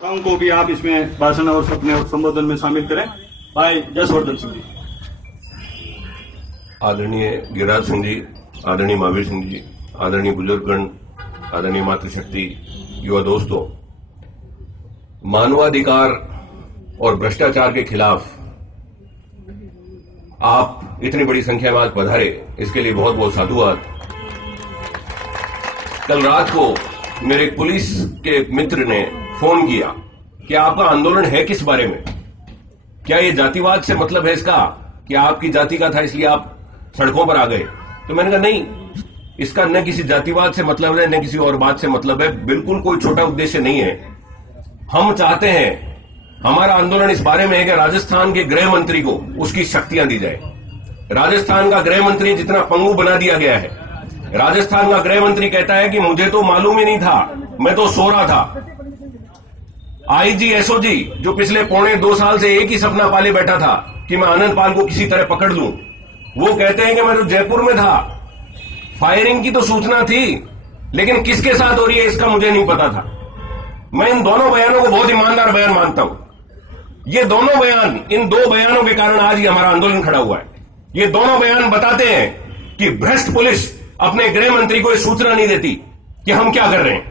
को भी आप इसमें भाषण और अपने संबोधन में शामिल करें। भाई जसवर्धन सिंह जी। आदरणीय गिरिराज सिंह जी, आदरणीय महावीर सिंह जी, आदरणीय बुजुर्गगण, आदरणीय मातृशक्ति, युवा दोस्तों, मानवाधिकार और भ्रष्टाचार के खिलाफ आप इतनी बड़ी संख्या में आज पधारे, इसके लिए बहुत बहुत साधुवाद। कल रात को मेरे पुलिस के मित्र ने फोन किया कि आपका आंदोलन है किस बारे में, क्या ये जातिवाद से मतलब है इसका कि आपकी जाति का था इसलिए आप सड़कों पर आ गए? तो मैंने कहा नहीं, इसका न किसी जातिवाद से मतलब है न किसी और बात से मतलब है, बिल्कुल कोई छोटा उद्देश्य नहीं है। हम चाहते हैं, हमारा आंदोलन इस बारे में है कि राजस्थान के गृह मंत्री को उसकी शक्तियां दी जाए। राजस्थान का गृह मंत्री जितना पंगु बना दिया गया है, राजस्थान का गृह मंत्री कहता है कि मुझे तो मालूम ही नहीं था, मैं तो सो रहा था। आईजी एसओजी जो पिछले 1.25 साल से एक ही सपना पाले बैठा था कि मैं आनंद पाल को किसी तरह पकड़ लूं, वो कहते हैं कि मैं तो जयपुर में था, फायरिंग की तो सूचना थी, लेकिन किसके साथ हो रही है इसका मुझे नहीं पता था। मैं इन दोनों बयानों को बहुत ईमानदार बयान मानता हूं। ये दोनों बयान, इन 2 बयानों के कारण आज ही हमारा आंदोलन खड़ा हुआ है। ये दोनों बयान बताते हैं कि भ्रष्ट पुलिस अपने गृह मंत्री को यह सूचना नहीं देती कि हम क्या कर रहे हैं।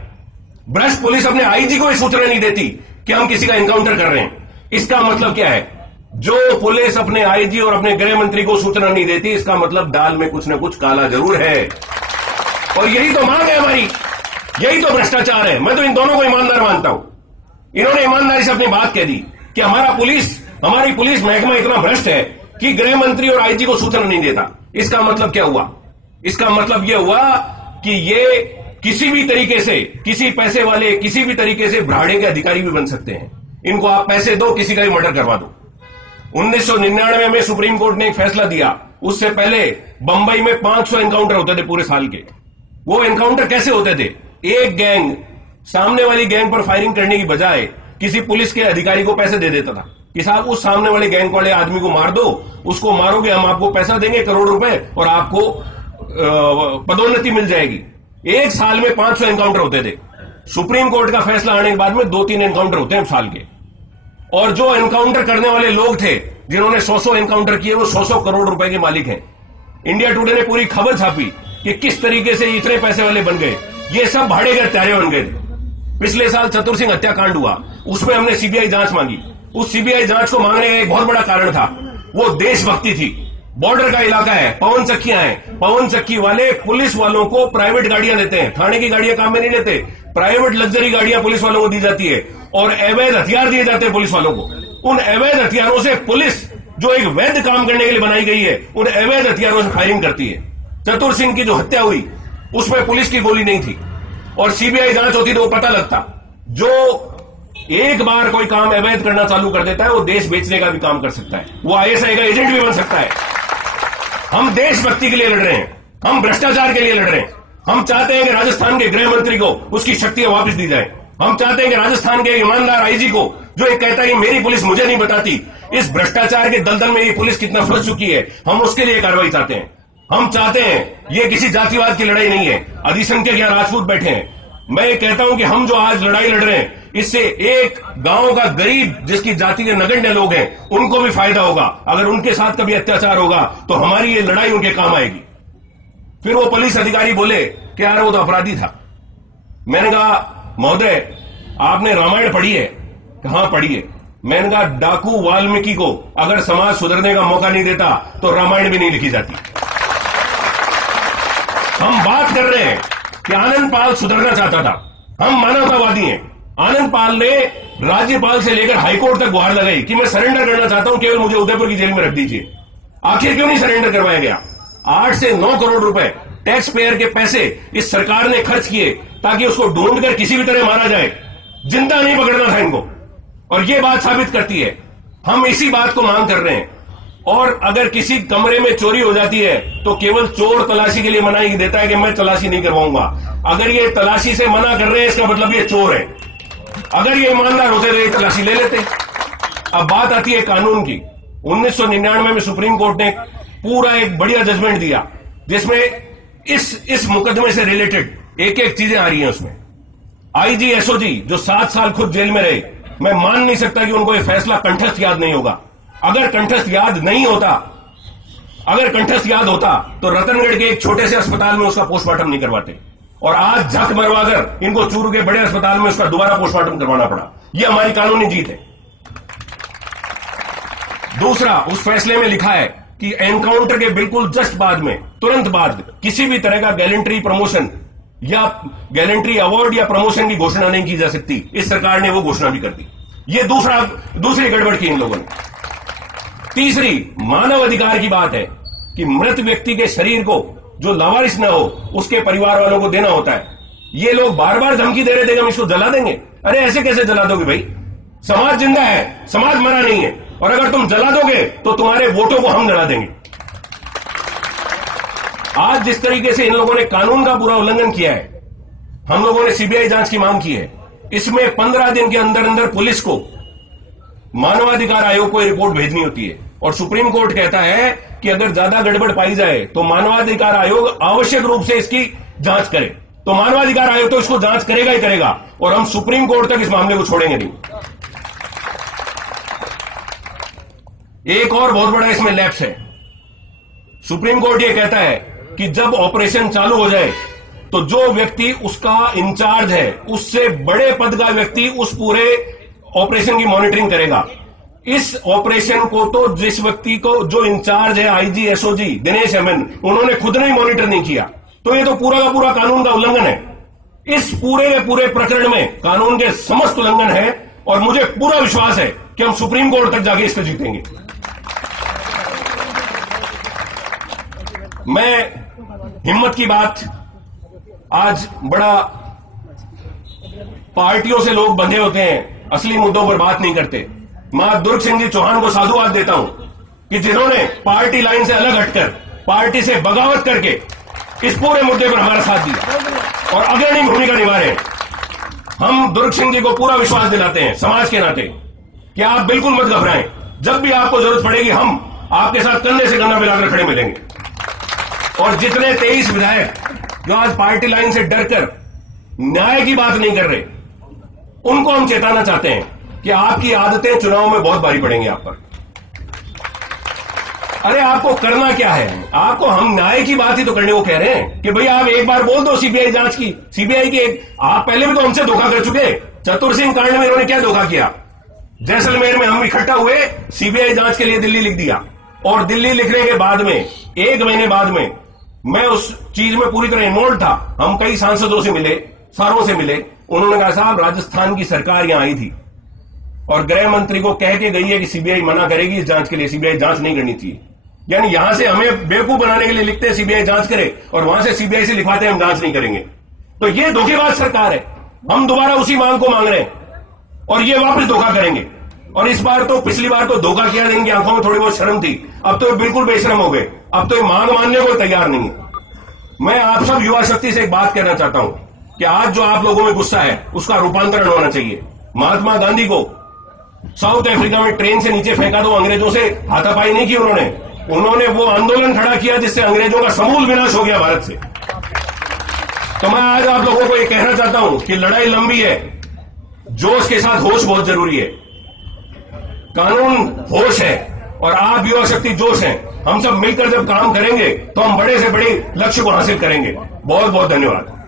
भ्रष्ट पुलिस अपने आईजी को यह सूचना नहीं देती कि हम किसी का एनकाउंटर कर रहे हैं। इसका मतलब क्या है? जो पुलिस अपने आईजी और अपने गृह मंत्री को सूचना नहीं देती, इसका मतलब दाल में कुछ न कुछ काला जरूर है। और यही तो मांग है हमारी, यही तो भ्रष्टाचार है। मैं तो इन दोनों को ईमानदार मानता हूं। इन्होंने ईमानदारी से अपनी बात कह दी कि हमारी पुलिस महकमा इतना भ्रष्ट है कि गृह मंत्री और आईजी को सूचना नहीं देता। इसका मतलब क्या हुआ? इसका मतलब यह हुआ कि ये किसी भी तरीके से, किसी पैसे वाले, किसी भी तरीके से भ्राड़े के अधिकारी भी बन सकते हैं। इनको आप पैसे दो, किसी का भी मर्डर करवा दो। 1999 में सुप्रीम कोर्ट ने एक फैसला दिया, उससे पहले बंबई में 500 एनकाउंटर होते थे पूरे साल के। वो एनकाउंटर कैसे होते थे? एक गैंग सामने वाली गैंग पर फायरिंग करने की बजाय किसी पुलिस के अधिकारी को पैसे दे देता था कि साहब उस सामने वाले गैंग वाले आदमी को मार दो, उसको मारोगे हम आपको पैसा देंगे करोड़ रुपए और आपको पदोन्नति मिल जाएगी। एक साल में 500 एनकाउंटर होते थे। सुप्रीम कोर्ट का फैसला आने के बाद में 2-3 एनकाउंटर होते हैं साल के। और जो एनकाउंटर करने वाले लोग थे, जिन्होंने 100 एनकाउंटर किए, वो 100 करोड़ रुपए के मालिक हैं। इंडिया टुडे ने पूरी खबर छापी कि किस तरीके से इतने पैसे वाले बन गए। ये सब भाड़े के हत्यारे बन गए थे। पिछले साल चतुर सिंह हत्याकांड हुआ, उसमें हमने सीबीआई जांच मांगी। उस सीबीआई जांच को मांगने का एक बहुत बड़ा कारण था, वो देशभक्ति थी। बॉर्डर का इलाका है, पवन चक्कियां हैं, पवन चक्की वाले पुलिस वालों को प्राइवेट गाड़ियां देते हैं। थाने की गाड़ियां काम में नहीं लेते, प्राइवेट लग्जरी गाड़ियां पुलिस वालों को दी जाती है और अवैध हथियार दिए जाते हैं पुलिस वालों को। उन अवैध हथियारों से पुलिस, जो एक वैध काम करने के लिए बनाई गई है, उन अवैध हथियारों से फायरिंग करती है। चतुर सिंह की जो हत्या हुई, उसमें पुलिस की गोली नहीं थी और सीबीआई जांच होती तो वो पता लगता। जो एक बार कोई काम अवैध करना चालू कर देता है, वो देश बेचने का भी काम कर सकता है, वो आईएसआई का एजेंट भी बन सकता है। हम देशभक्ति के लिए लड़ रहे हैं, हम भ्रष्टाचार के लिए लड़ रहे हैं। हम चाहते हैं कि राजस्थान के गृह मंत्री को उसकी शक्तियां वापस दी जाए। हम चाहते हैं कि राजस्थान के ईमानदार आईजी को, जो एक कहता है कि मेरी पुलिस मुझे नहीं बताती, इस भ्रष्टाचार के दलदल में ये पुलिस कितना फंस चुकी है, हम उसके लिए कार्रवाई चाहते हैं। हम चाहते हैं, ये किसी जातिवाद की लड़ाई नहीं है। अधिसंख्यक यहां राजपूत बैठे हैं। मैं ये कहता हूं कि हम जो आज लड़ाई लड़ रहे हैं, इससे एक गांव का गरीब, जिसकी जाति के नगण्य लोग हैं, उनको भी फायदा होगा। अगर उनके साथ कभी अत्याचार होगा तो हमारी ये लड़ाई उनके काम आएगी। फिर वो पुलिस अधिकारी बोले कि यार वो तो अपराधी था। मैंने कहा महोदय, आपने रामायण पढ़ी है? कहां पढ़ी है? मैंने कहा डाकू वाल्मीकि को अगर समाज सुधरने का मौका नहीं देता तो रामायण भी नहीं लिखी जाती। हम बात कर रहे हैं कि आनंद पाल सुधरना चाहता था, हम मानवतावादी हैं। आनंद पाल ने राज्यपाल से लेकर हाईकोर्ट तक गुहार लगाई कि मैं सरेंडर करना चाहता हूं, केवल मुझे उदयपुर की जेल में रख दीजिए। आखिर क्यों नहीं सरेंडर करवाया गया? 8 से 9 करोड़ रुपए टैक्स पेयर के पैसे इस सरकार ने खर्च किए ताकि उसको ढूंढकर किसी भी तरह मारा जाए। जिंदा नहीं पकड़ना था इनको। और ये बात साबित करती है, हम इसी बात को मांग कर रहे हैं। और अगर किसी कमरे में चोरी हो जाती है तो केवल चोर तलाशी के लिए मनाही देता है कि मैं तलाशी नहीं करवाऊंगा। अगर ये तलाशी से मना कर रहे हैं, इसका मतलब ये चोर है। अगर ये ईमानदार होते तो ये तलाशी ले लेते। अब बात आती है कानून की। 1999 में सुप्रीम कोर्ट ने पूरा एक बढ़िया जजमेंट दिया, जिसमें इस मुकदमे से रिलेटेड एक एक चीजें आ रही हैं। उसमें आईजी एसओजी जो 7 साल खुद जेल में रहे, मैं मान नहीं सकता कि उनको यह फैसला कंठस्थ याद नहीं होगा। अगर कंठस्थ याद नहीं होता, अगर कंठस्थ याद होता तो रतनगढ़ के एक छोटे से अस्पताल में उसका पोस्टमार्टम नहीं करवाते, और आज झक मरवाकर इनको चूरू के बड़े अस्पताल में उसका दोबारा पोस्टमार्टम करवाना पड़ा। यह हमारी कानूनी जीत है। दूसरा, उस फैसले में लिखा है कि एनकाउंटर के बिल्कुल जस्ट बाद में, तुरंत बाद, किसी भी तरह का गैलेंट्री प्रमोशन या गैलेंट्री अवार्ड या प्रमोशन की घोषणा नहीं की जा सकती। इस सरकार ने वो घोषणा भी कर दी। ये दूसरी गड़बड़ की इन लोगों ने। तीसरी, मानव अधिकार की बात है कि मृत व्यक्ति के शरीर को, जो लावारिस न हो, उसके परिवार वालों को देना होता है। ये लोग बार बार धमकी दे रहे थे कि हम इसको जला देंगे। अरे ऐसे कैसे जला दोगे भाई? समाज जिंदा है, समाज मरा नहीं है, और अगर तुम जला दोगे तो तुम्हारे वोटों को हम जला देंगे। आज जिस तरीके से इन लोगों ने कानून का पूरा उल्लंघन किया है, हम लोगों ने सीबीआई जांच की मांग की है। इसमें 15 दिन के अंदर अंदर पुलिस को मानवाधिकार आयोग को रिपोर्ट भेजनी होती है, और सुप्रीम कोर्ट कहता है कि अगर ज्यादा गड़बड़ पाई जाए तो मानवाधिकार आयोग आवश्यक रूप से इसकी जांच करे। तो मानवाधिकार आयोग तो इसको जांच करेगा ही करेगा, और हम सुप्रीम कोर्ट तक इस मामले को छोड़ेंगे नहीं। एक और बहुत बड़ा इसमें लैप्स है। सुप्रीम कोर्ट यह कहता है कि जब ऑपरेशन चालू हो जाए तो जो व्यक्ति उसका इंचार्ज है, उससे बड़े पद का व्यक्ति उस पूरे ऑपरेशन की मॉनिटरिंग करेगा। इस ऑपरेशन को तो जिस व्यक्ति को जो इंचार्ज है, आईजी एसओजी दिनेश एमएन, उन्होंने खुद ने ही मॉनिटर नहीं किया। तो ये तो पूरा का पूरा कानून का उल्लंघन है। इस पूरे के पूरे प्रकरण में कानून के समस्त उल्लंघन है, और मुझे पूरा विश्वास है कि हम सुप्रीम कोर्ट तक जाके इसको जीतेंगे। मैं हिम्मत की बात, आज बड़ा पार्टियों से लोग बंधे होते हैं, असली मुद्दों पर बात नहीं करते। मैं दुर्ग सिंह जी चौहान को साधुवाद देता हूं कि जिन्होंने पार्टी लाइन से अलग हटकर, पार्टी से बगावत करके इस पूरे मुद्दे पर हमारा साथ दिया और अग्रणी भूमिका निभा रहे हैं। हम दुर्ग सिंह जी को पूरा विश्वास दिलाते हैं समाज के नाते कि आप बिल्कुल मत घबराएं। जब भी आपको जरूरत पड़ेगी हम आपके साथ कंधे से कंधा मिलाकर खड़े मिलेंगे। और जितने 23 विधायक जो आज पार्टी लाइन से डरकर न्याय की बात नहीं कर रहे, उनको हम चेताना चाहते हैं कि आपकी आदतें चुनाव में बहुत भारी पड़ेंगी आप पर। अरे आपको करना क्या है? आपको हम न्याय की बात ही तो करने को कह रहे हैं कि भाई आप एक बार बोल दो सीबीआई जांच की। सीबीआई की आप पहले भी तो हमसे धोखा कर चुके। चतुर सिंह कांड में इन्होंने क्या धोखा किया? जैसलमेर में हम इकट्ठा हुए, सीबीआई जांच के लिए दिल्ली लिख दिया, और दिल्ली लिखने के बाद में 1 महीने बाद में मैं उस चीज में पूरी तरह इन्वॉल्व था। हम कई सांसदों से मिले, सारों से मिले। उन्होंने कहा साहब राजस्थान की सरकार यहां आई थी और गृह मंत्री को कह के गई है कि सीबीआई मना करेगी इस जांच के लिए, सीबीआई जांच नहीं करनी चाहिए। यानी यहां से हमें बेवकूफ बनाने के लिए लिखते हैं सीबीआई जांच करे, और वहां से सीबीआई से लिखवाते हैं हम जांच नहीं करेंगे। तो ये धोखेबाज सरकार है। हम दोबारा उसी मांग को मांग रहे हैं और ये वापस धोखा करेंगे। और इस बार तो, पिछली बार तो धोखा किया, इनकी आंखों में थोड़ी बहुत शर्म थी, अब तो बिल्कुल बेशरम हो गए। अब तो ये मांग मानने को तैयार नहीं है। मैं आप सब युवा शक्ति से एक बात कहना चाहता हूं कि आज जो आप लोगों में गुस्सा है उसका रूपांतरण होना चाहिए। महात्मा गांधी को साउथ अफ्रीका में ट्रेन से नीचे फेंका दो, अंग्रेजों से हाथापाई नहीं की उन्होंने वो आंदोलन खड़ा किया जिससे अंग्रेजों का समूल विनाश हो गया भारत से। तो मैं आज आप लोगों को ये कहना चाहता हूं कि लड़ाई लंबी है, जोश के साथ होश बहुत जरूरी है। कानून होश है और आप युवा शक्ति जोश हैं। हम सब मिलकर जब काम करेंगे तो हम बड़े से बड़े लक्ष्य को हासिल करेंगे। बहुत बहुत धन्यवाद।